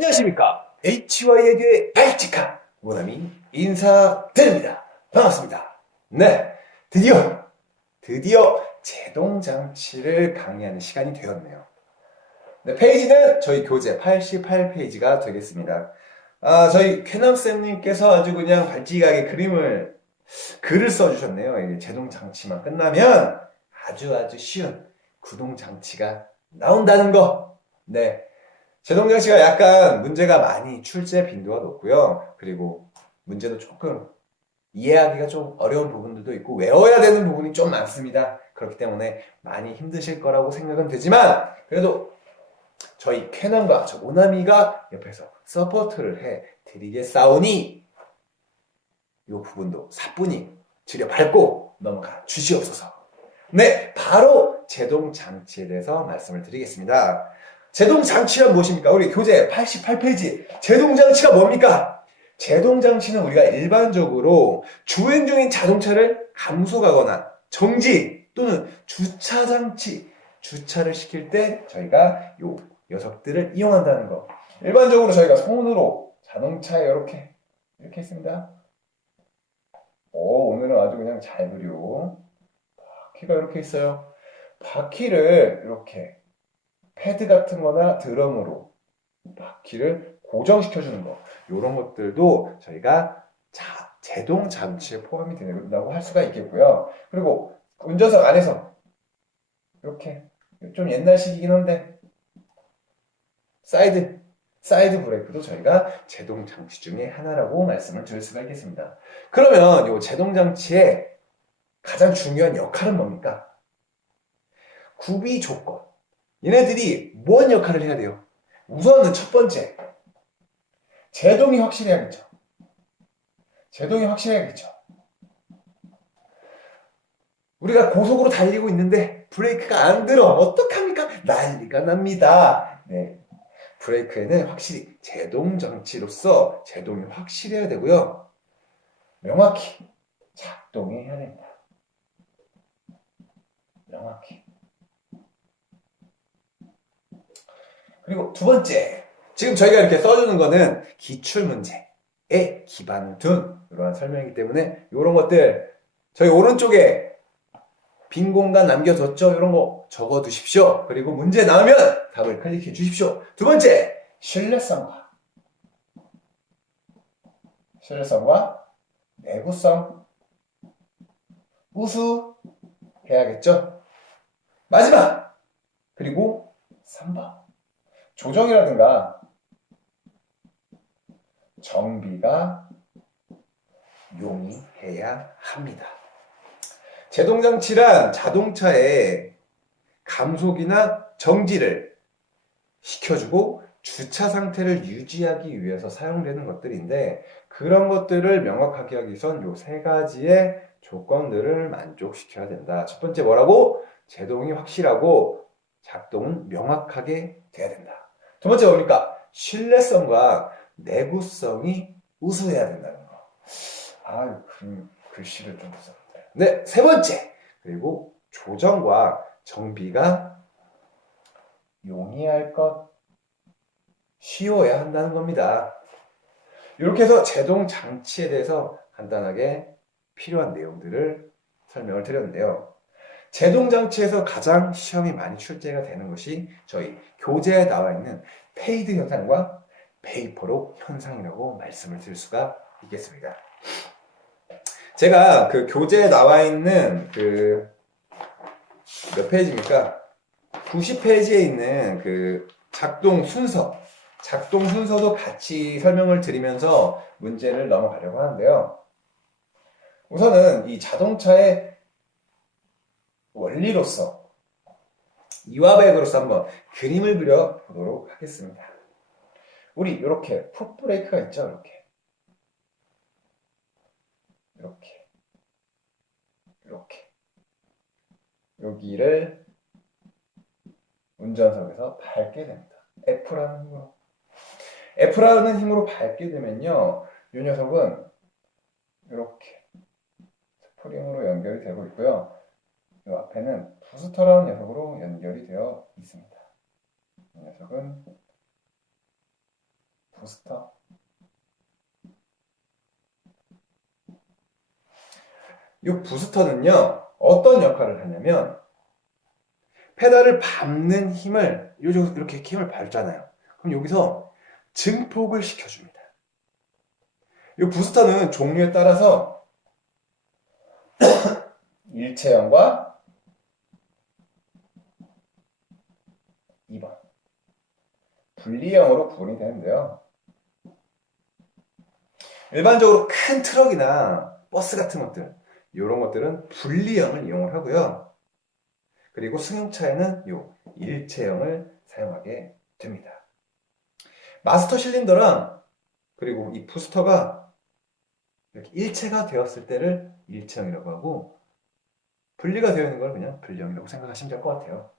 안녕하십니까. HY에게 발칙한 모나미 인사드립니다. 반갑습니다. 네, 드디어 제동장치를 강의하는 시간이 되었네요. 네, 페이지는 저희 교재 88페이지가 되겠습니다. 저희 쾌남쌤님께서 아주 그냥 발칙하게 글을 써주셨네요. 이게 제동장치만 끝나면 아주 쉬운 구동장치가 나온다는 거. 네. 제동장치가 약간 문제가 많이 출제 빈도가 높고요. 그리고 문제도 조금 이해하기가 좀 어려운 부분들도 있고 외워야 되는 부분이 좀 많습니다. 그렇기 때문에 많이 힘드실 거라고 생각은 되지만 그래도 저희 쾌남과 저 오나미가 옆에서 서포트를 해 드리겠사오니 이 부분도 사뿐히 들여밟고 넘어가 주시옵소서. 네, 바로 제동장치에 대해서 말씀을 드리겠습니다. 제동장치란 무엇입니까? 우리 교재 88페이지 제동장치가 뭡니까? 제동장치는 우리가 일반적으로 주행 중인 자동차를 감속하거나 정지 또는 주차를 시킬 때 저희가 요 녀석들을 이용한다는 거. 일반적으로 저희가 손으로 자동차에 이렇게 했습니다. 오늘은 아주 그냥 잘 그려. 바퀴가 이렇게 있어요. 바퀴를 이렇게 패드 같은 거나 드럼으로 바퀴를 고정시켜주는 거. 이런 것들도 저희가 제동 장치에 포함이 된다고 할 수가 있겠고요. 그리고 운전석 안에서 이렇게 좀 옛날식이긴 한데 사이드 브레이크도 저희가 제동 장치 중에 하나라고 말씀을 드릴 수가 있겠습니다. 그러면 이 제동 장치의 가장 중요한 역할은 뭡니까? 구비 조건. 얘네들이 뭔 역할을 해야 돼요? 우선은 첫 번째, 제동이 확실해야겠죠. 우리가 고속으로 달리고 있는데 브레이크가 안 들어. 어떡합니까? 난리가 납니다. 네, 브레이크에는 확실히 제동 장치로서 제동이 확실해야 되고요. 명확히 작동해야 됩니다. 명확히. 그리고 두 번째, 지금 저희가 이렇게 써주는 거는 기출문제에 기반을 둔 이러한 설명이기 때문에 이런 것들 저희 오른쪽에 빈 공간 남겨뒀죠? 이런 거 적어두십시오. 그리고 문제 나오면 답을 클릭해 주십시오. 두 번째, 신뢰성과 내구성 우수해야겠죠? 마지막, 그리고 3번, 조정이라든가 정비가 용이해야 합니다. 제동장치란 자동차의 감속이나 정지를 시켜주고 주차 상태를 유지하기 위해서 사용되는 것들인데 그런 것들을 명확하게 하기 위해선 요 세 가지의 조건들을 만족시켜야 된다. 첫 번째 뭐라고? 제동이 확실하고 작동은 명확하게 돼야 된다. 두 번째 뭡니까? 신뢰성과 내구성이 우수해야 된다는 거. 글씨를 좀 써요. 네, 세 번째. 그리고 조정과 정비가 용이할 것, 쉬워야 한다는 겁니다. 이렇게 해서 제동 장치에 대해서 간단하게 필요한 내용들을 설명을 드렸는데요. 제동 장치에서 가장 시험이 많이 출제가 되는 것이 저희 교재에 나와 있는 페이드 현상과 베이퍼록 현상이라고 말씀을 드릴 수가 있겠습니다. 제가 그 교재에 나와 있는 몇 페이지입니까? 90페이지에 있는 그 작동 순서도 같이 설명을 드리면서 문제를 넘어가려고 하는데요. 우선은 이 자동차의 원리로서 이와백으로서 한번 그림을 그려보도록 하겠습니다. 우리 이렇게 풋브레이크가 있죠? 이렇게 여기를 운전석에서 밟게 됩니다. F라는 힘으로 밟게 되면요, 이 녀석은 이렇게 스프링으로 연결이 되고 있고요. 이 앞에는 부스터라는 녀석으로 연결이 되어 있습니다. 이 녀석은 부스터. 이 부스터는요, 어떤 역할을 하냐면, 페달을 밟는 힘을, 이렇게 힘을 밟잖아요. 그럼 여기서 증폭을 시켜줍니다. 이 부스터는 종류에 따라서 일체형과 2번 분리형으로 구분이 되는데요. 일반적으로 큰 트럭이나 버스 같은 것들, 이런 것들은 분리형을 이용을 하고요. 그리고 승용차에는 이 일체형을 사용하게 됩니다. 마스터 실린더랑 그리고 이 부스터가 이렇게 일체가 되었을 때를 일체형이라고 하고, 분리가 되어 있는 걸 그냥 분리형이라고 생각하시면 될 것 같아요.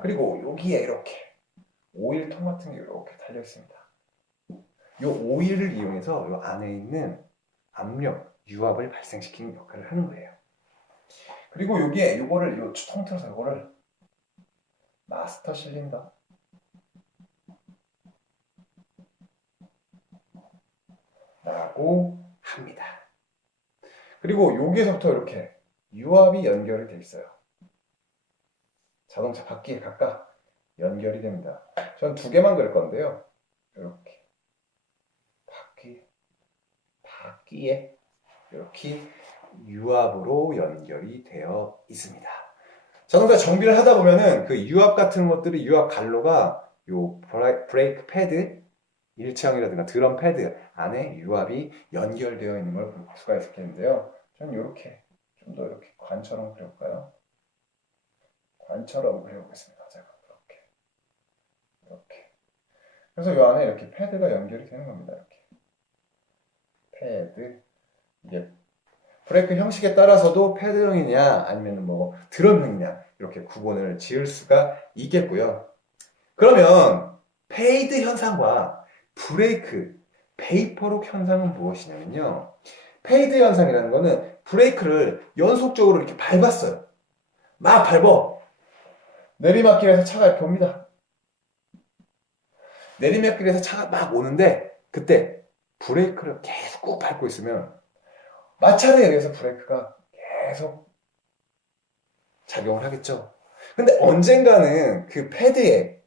그리고 여기에 이렇게 오일통 같은 게 이렇게 달려 있습니다. 이 오일을 이용해서 이 안에 있는 압력, 유압을 발생시키는 역할을 하는 거예요. 그리고 여기에 요거를 통틀어서 요거를 마스터 실린더 라고 합니다. 그리고 여기에서부터 이렇게 유압이 연결이 돼 있어요. 자동차 바퀴에 각각 연결이 됩니다. 전 2개만 그릴 건데요. 이렇게 바퀴에 이렇게 유압으로 연결이 되어 있습니다. 자동차 정비를 하다 보면은 그 유압 같은 것들이, 유압 갈로가 요 브레이크 패드, 일체형이라든가 드럼 패드 안에 유압이 연결되어 있는 걸 볼 수가 있겠는데요. 저는 이렇게 좀 더 이렇게 관처럼 그려볼까요? 관처럼 그려보겠습니다. 제가 이렇게. 그래서 이 안에 이렇게 패드가 연결이 되는 겁니다. 이렇게 패드. 이게 브레이크 형식에 따라서도 패드형이냐 아니면 뭐 드럼형이냐 이렇게 구분을 지을 수가 있겠고요. 그러면 페이드 현상과 브레이크 베이퍼록 현상은 무엇이냐면요. 페이드 현상이라는 거는 브레이크를 연속적으로 이렇게 밟았어요. 막 밟어. 내리막길에서 차가 이렇게 옵니다. 내리막길에서 차가 막 오는데 그때 브레이크를 계속 꾹 밟고 있으면 마찰에 의해서 브레이크가 계속 작용을 하겠죠. 근데 언젠가는 그 패드에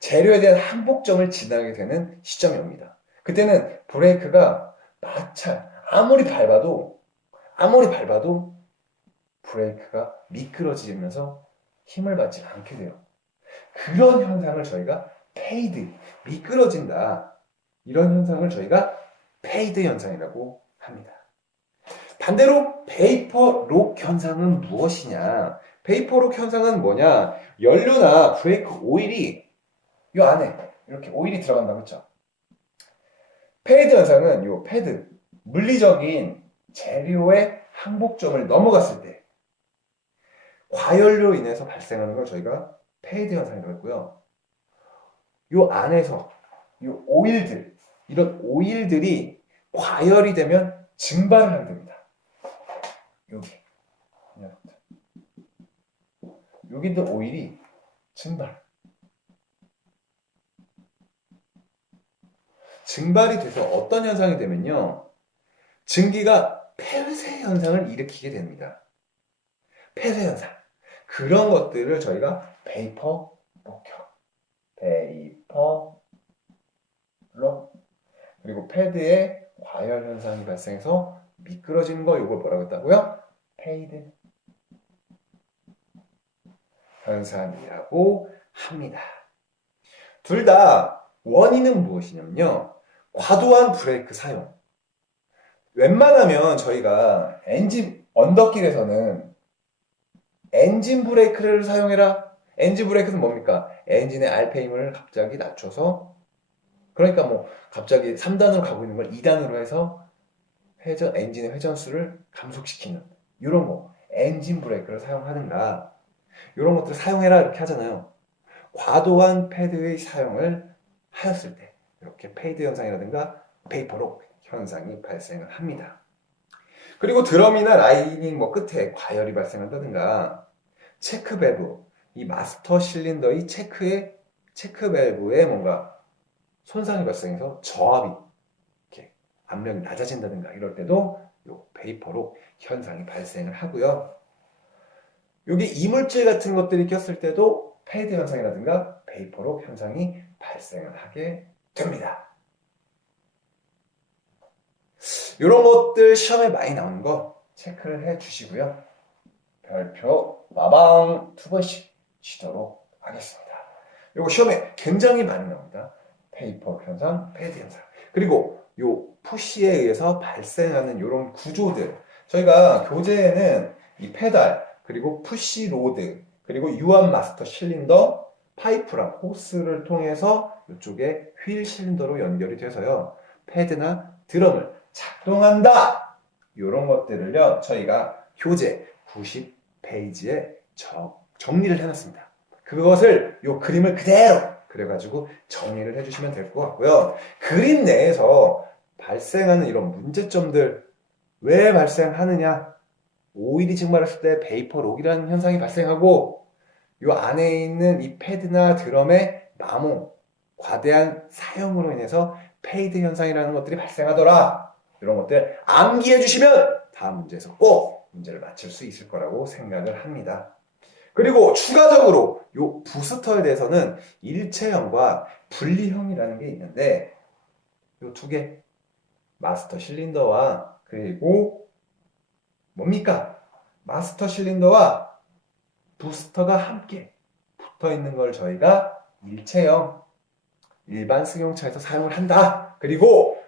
재료에 대한 항복점을 지나게 되는 시점이 옵니다. 그때는 브레이크가 아무리 밟아도 브레이크가 미끄러지면서 힘을 받지 않게 돼요. 그런 현상을 저희가 페이드, 미끄러진다, 이런 현상을 저희가 페이드 현상이라고 합니다. 반대로 베이퍼록 현상은 무엇이냐? 베이퍼록 현상은 뭐냐? 연료나 브레이크 오일이 이 안에 이렇게 오일이 들어간다고 했죠. 페이드 현상은 이 패드, 물리적인 재료의 항복점을 넘어갔을 때 과열로 인해서 발생하는 걸 저희가 페이드 현상이라고 했고요. 이 안에서 이 오일들, 이런 오일들이 과열이 되면 증발을 하게 됩니다. 여기도 오일이 증발이 돼서 어떤 현상이 되면요, 증기가 폐쇄 현상을 일으키게 됩니다. 폐쇄 현상, 그런 것들을 저희가 베이퍼록, 그리고 패드에 과열 현상이 발생해서 미끄러지는 거, 이걸 뭐라고 했다고요? 페이드 현상이라고 합니다. 둘 다 원인은 무엇이냐면요, 과도한 브레이크 사용. 웬만하면 저희가 언덕길에서는 엔진 브레이크를 사용해라. 엔진 브레이크는 뭡니까? 엔진의 RPM을 갑자기 낮춰서, 그러니까 뭐 갑자기 3단으로 가고 있는 걸 2단으로 해서 엔진의 회전수를 감속시키는 이런 거, 엔진 브레이크를 사용하는가, 이런 것들을 사용해라 이렇게 하잖아요. 과도한 패드의 사용을 하였을 때 이렇게 페이드 현상이라든가 베이퍼록 현상이 발생을 합니다. 그리고 드럼이나 라이닝 끝에 과열이 발생한다든가, 체크 밸브, 이 마스터 실린더의 체크 밸브에 뭔가 손상이 발생해서 저압이 이렇게 압력이 낮아진다든가 이럴 때도 요 베이퍼록 현상이 발생을 하고요. 여기 이물질 같은 것들이 꼈을 때도 페이드 현상이라든가 베이퍼록 현상이 발생을 하게 됩니다. 이런 것들 시험에 많이 나오는 거 체크를 해 주시고요. 별표 마방 2번씩 치도록 하겠습니다. 이거 시험에 굉장히 많이 나옵니다. 페이퍼 현상, 페이드 현상. 그리고 요 푸시에 의해서 발생하는 이런 구조들. 저희가 교재에는 이 페달, 그리고 푸시 로드, 그리고 유압 마스터 실린더, 파이프랑 호스를 통해서 이쪽에 휠 실린더로 연결이 돼서요. 패드나 드럼을 작동한다! 이런 것들을요. 저희가 교재 90페이지에 정리를 해놨습니다. 그것을 요 그림을 그대로 그래가지고 정리를 해주시면 될 것 같고요. 그림 내에서 발생하는 이런 문제점들 왜 발생하느냐? 오일이 증발했을 때 베이퍼록이라는 현상이 발생하고 요 안에 있는 이 패드나 드럼의 마모, 과대한 사용으로 인해서 페이드 현상이라는 것들이 발생하더라. 이런 것들 암기해 주시면 다음 문제에서 꼭 문제를 맞출 수 있을 거라고 생각을 합니다. 그리고 추가적으로 요 부스터에 대해서는 일체형과 분리형이라는 게 있는데 요 두 개, 마스터 실린더와 그리고 뭡니까? 마스터 실린더와 부스터가 함께 붙어 있는 걸 저희가 일체형, 일반 승용차에서 사용을 한다. 그리고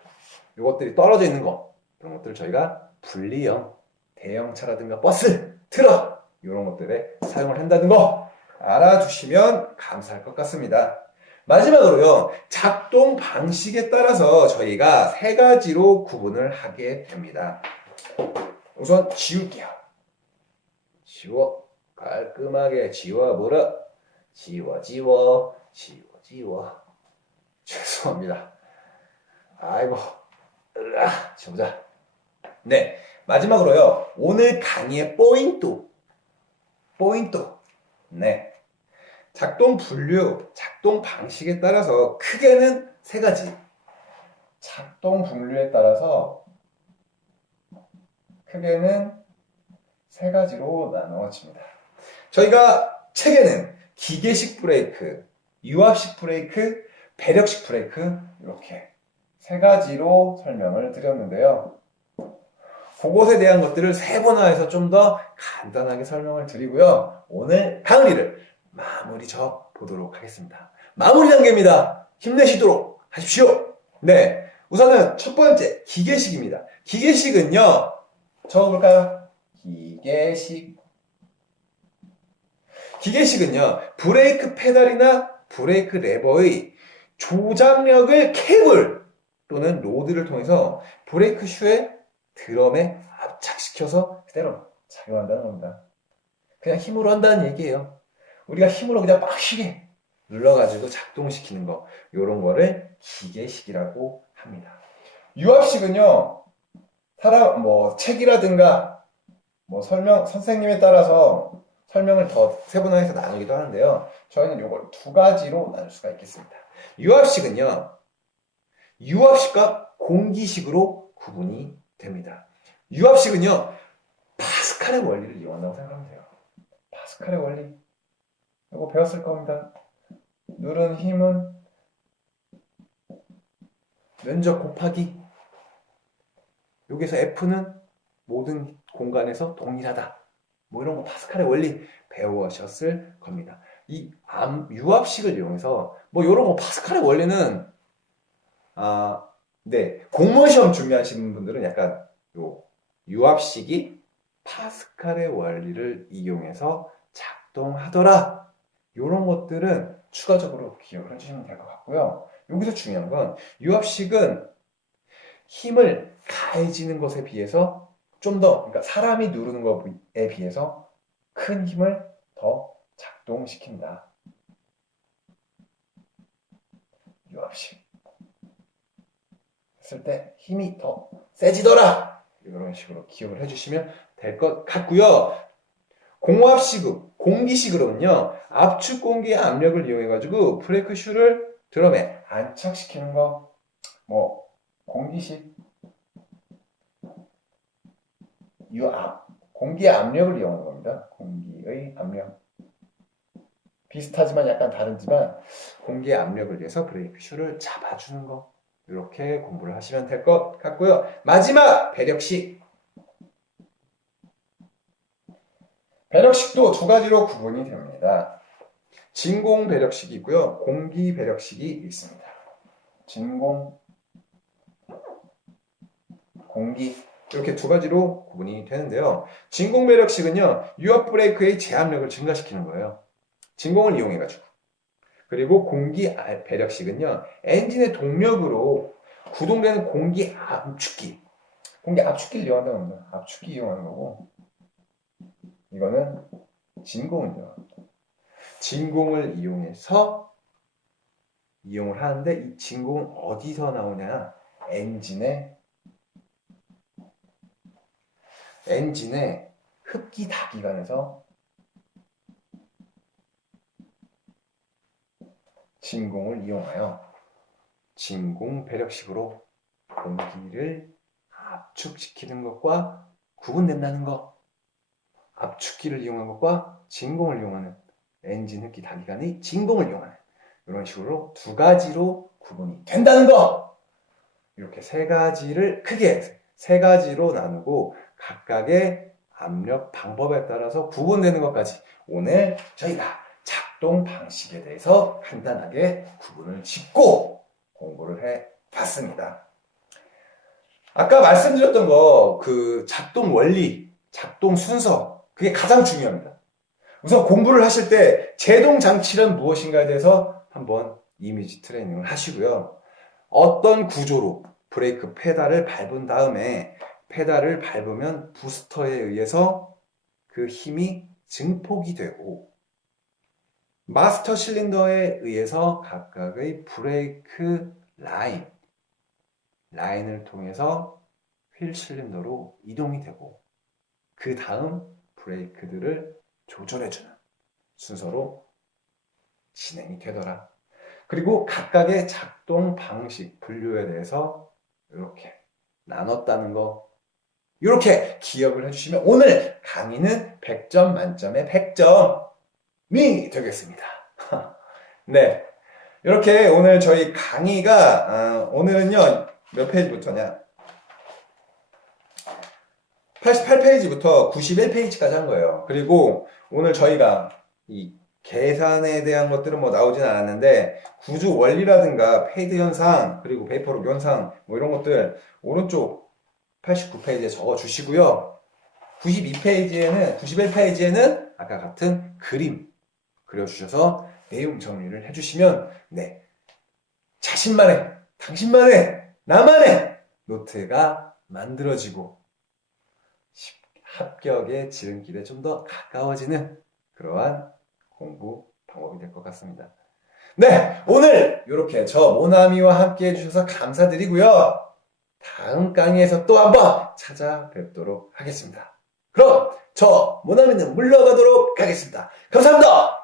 이것들이 떨어져 있는 거, 이런 것들을 저희가 분리형, 대형차라든가 버스, 트럭 이런 것들에 사용을 한다는 거 알아두시면 감사할 것 같습니다. 마지막으로요, 작동 방식에 따라서 저희가 세 가지로 구분을 하게 됩니다. 우선 지울게요. 지워. 깔끔하게 지워버려. 지워. 죄송합니다. 아이고. 지우자. 네. 마지막으로요. 오늘 강의의 포인트. 네. 작동 분류, 작동 방식에 따라서 크게는 세 가지. 작동 분류에 따라서 크게는 세 가지로 나누어집니다. 저희가 책에는 기계식 브레이크, 유압식 브레이크, 배력식 브레이크 이렇게 세 가지로 설명을 드렸는데요. 그것에 대한 것들을 세분화해서 좀 더 간단하게 설명을 드리고요. 오늘 강의를 마무리 져 보도록 하겠습니다. 마무리 단계입니다. 힘내시도록 하십시오. 네, 우선은 첫 번째 기계식입니다. 기계식은요. 적어볼까요? 기계식은요. 브레이크 페달이나 브레이크 레버의 조작력을 케이블 또는 로드를 통해서 브레이크 슈에 드럼에 압착시켜서 그대로 작용한다는 겁니다. 그냥 힘으로 한다는 얘기예요. 우리가 힘으로 그냥 빡시게 눌러가지고 작동시키는 거, 이런 거를 기계식이라고 합니다. 유압식은요, 책이라든가 선생님에 따라서 설명을 더 세분화해서 나누기도 하는데요. 저희는 이걸 두 가지로 나눌 수가 있겠습니다. 유압식은요, 유압식과 공기식으로 구분이 됩니다. 유압식은요, 파스칼의 원리를 이용한다고 생각하면 돼요. 파스칼의 원리. 이거 배웠을 겁니다. 누른 힘은 면적 곱하기. 여기서 F는 모든 공간에서 동일하다. 이런 거 파스칼의 원리 배우셨을 겁니다. 이 유압식을 이용해서 이런 거 파스칼의 원리는 공무원 시험 준비하시는 분들은 약간 유압식이 파스칼의 원리를 이용해서 작동하더라. 이런 것들은 추가적으로 기억을 해주시면 될 것 같고요. 여기서 중요한 건 유압식은 힘을 가해지는 것에 비해서 좀 더, 그러니까 사람이 누르는 것에 비해서 큰 힘을 더 작동시킨다. 유압식. 했을 때 힘이 더 세지더라. 이런 식으로 기억을 해주시면 될 것 같고요. 공기식으로는요, 압축 공기의 압력을 이용해가지고 브레이크 슈를 드럼에 안착시키는 거, 뭐 공기식, 공기의 압력을 이용하는 겁니다. 공기의 압력. 비슷하지만 약간 다르지만 공기의 압력을 위해서 브레이크 슈를 잡아주는 거. 이렇게 공부를 하시면 될 것 같고요. 마지막 배력식. 배력식도 두 가지로 구분이 됩니다. 진공 배력식이 있고요. 공기 배력식이 있습니다. 진공, 공기 이렇게 두 가지로 구분이 되는데요. 진공 배력식은요. 유압 브레이크의 제압력을 증가시키는 거예요. 진공을 이용해가지고. 그리고 공기 배력식은요. 엔진의 동력으로 구동되는 공기 압축기. 공기 압축기를 이용한다는 겁니다. 압축기 이용하는 거고. 이거는 진공을 이용합니다. 진공을 이용해서 이용을 하는데 이 진공은 어디서 나오냐? 엔진의 흡기 다기관에서 진공을 이용하여 진공 배력식으로 공기를 압축시키는 것과 구분된다는 것. 압축기를 이용한 것과 진공을 이용하는 엔진 흡기 다기관의 진공을 이용하는 이런 식으로 두 가지로 구분이 된다는 거. 이렇게 세 가지를 크게 세 가지로 나누고 각각의 압력 방법에 따라서 구분되는 것까지 오늘 저희가 작동 방식에 대해서 간단하게 구분을 짓고 공부를 해 봤습니다. 아까 말씀드렸던 거 그 작동 원리, 작동 순서 그게 가장 중요합니다. 우선 공부를 하실 때 제동 장치란 무엇인가에 대해서 한번 이미지 트레이닝을 하시고요. 어떤 구조로 브레이크 페달을 밟은 다음에 페달을 밟으면 부스터에 의해서 그 힘이 증폭이 되고 마스터 실린더에 의해서 각각의 브레이크 라인을 통해서 휠 실린더로 이동이 되고 그 다음 브레이크들을 조절해주는 순서로 진행이 되더라. 그리고 각각의 작동 방식, 분류에 대해서 이렇게 나눴다는 거 이렇게 기억을 해주시면 오늘 강의는 100점 만점에 100점이 되겠습니다. 네, 이렇게 오늘 저희 강의가 오늘은요 몇 페이지부터냐 88페이지부터 91페이지까지 한 거예요. 그리고 오늘 저희가 이 계산에 대한 것들은 뭐 나오진 않았는데 구조 원리라든가 페이드 현상 그리고 베이퍼록 현상 뭐 이런 것들 오른쪽 89페이지에 적어 주시고요. 91페이지에는 아까 같은 그림 그려주셔서 내용 정리를 해주시면 네 자신만의 당신만의 나만의 노트가 만들어지고 합격의 지름길에 좀 더 가까워지는 그러한 공부 방법이 될 것 같습니다. 네, 오늘 이렇게 저 모나미와 함께 해주셔서 감사드리고요. 다음 강의에서 또 한번 찾아뵙도록 하겠습니다. 그럼 저 모나미는 물러가도록 하겠습니다. 감사합니다.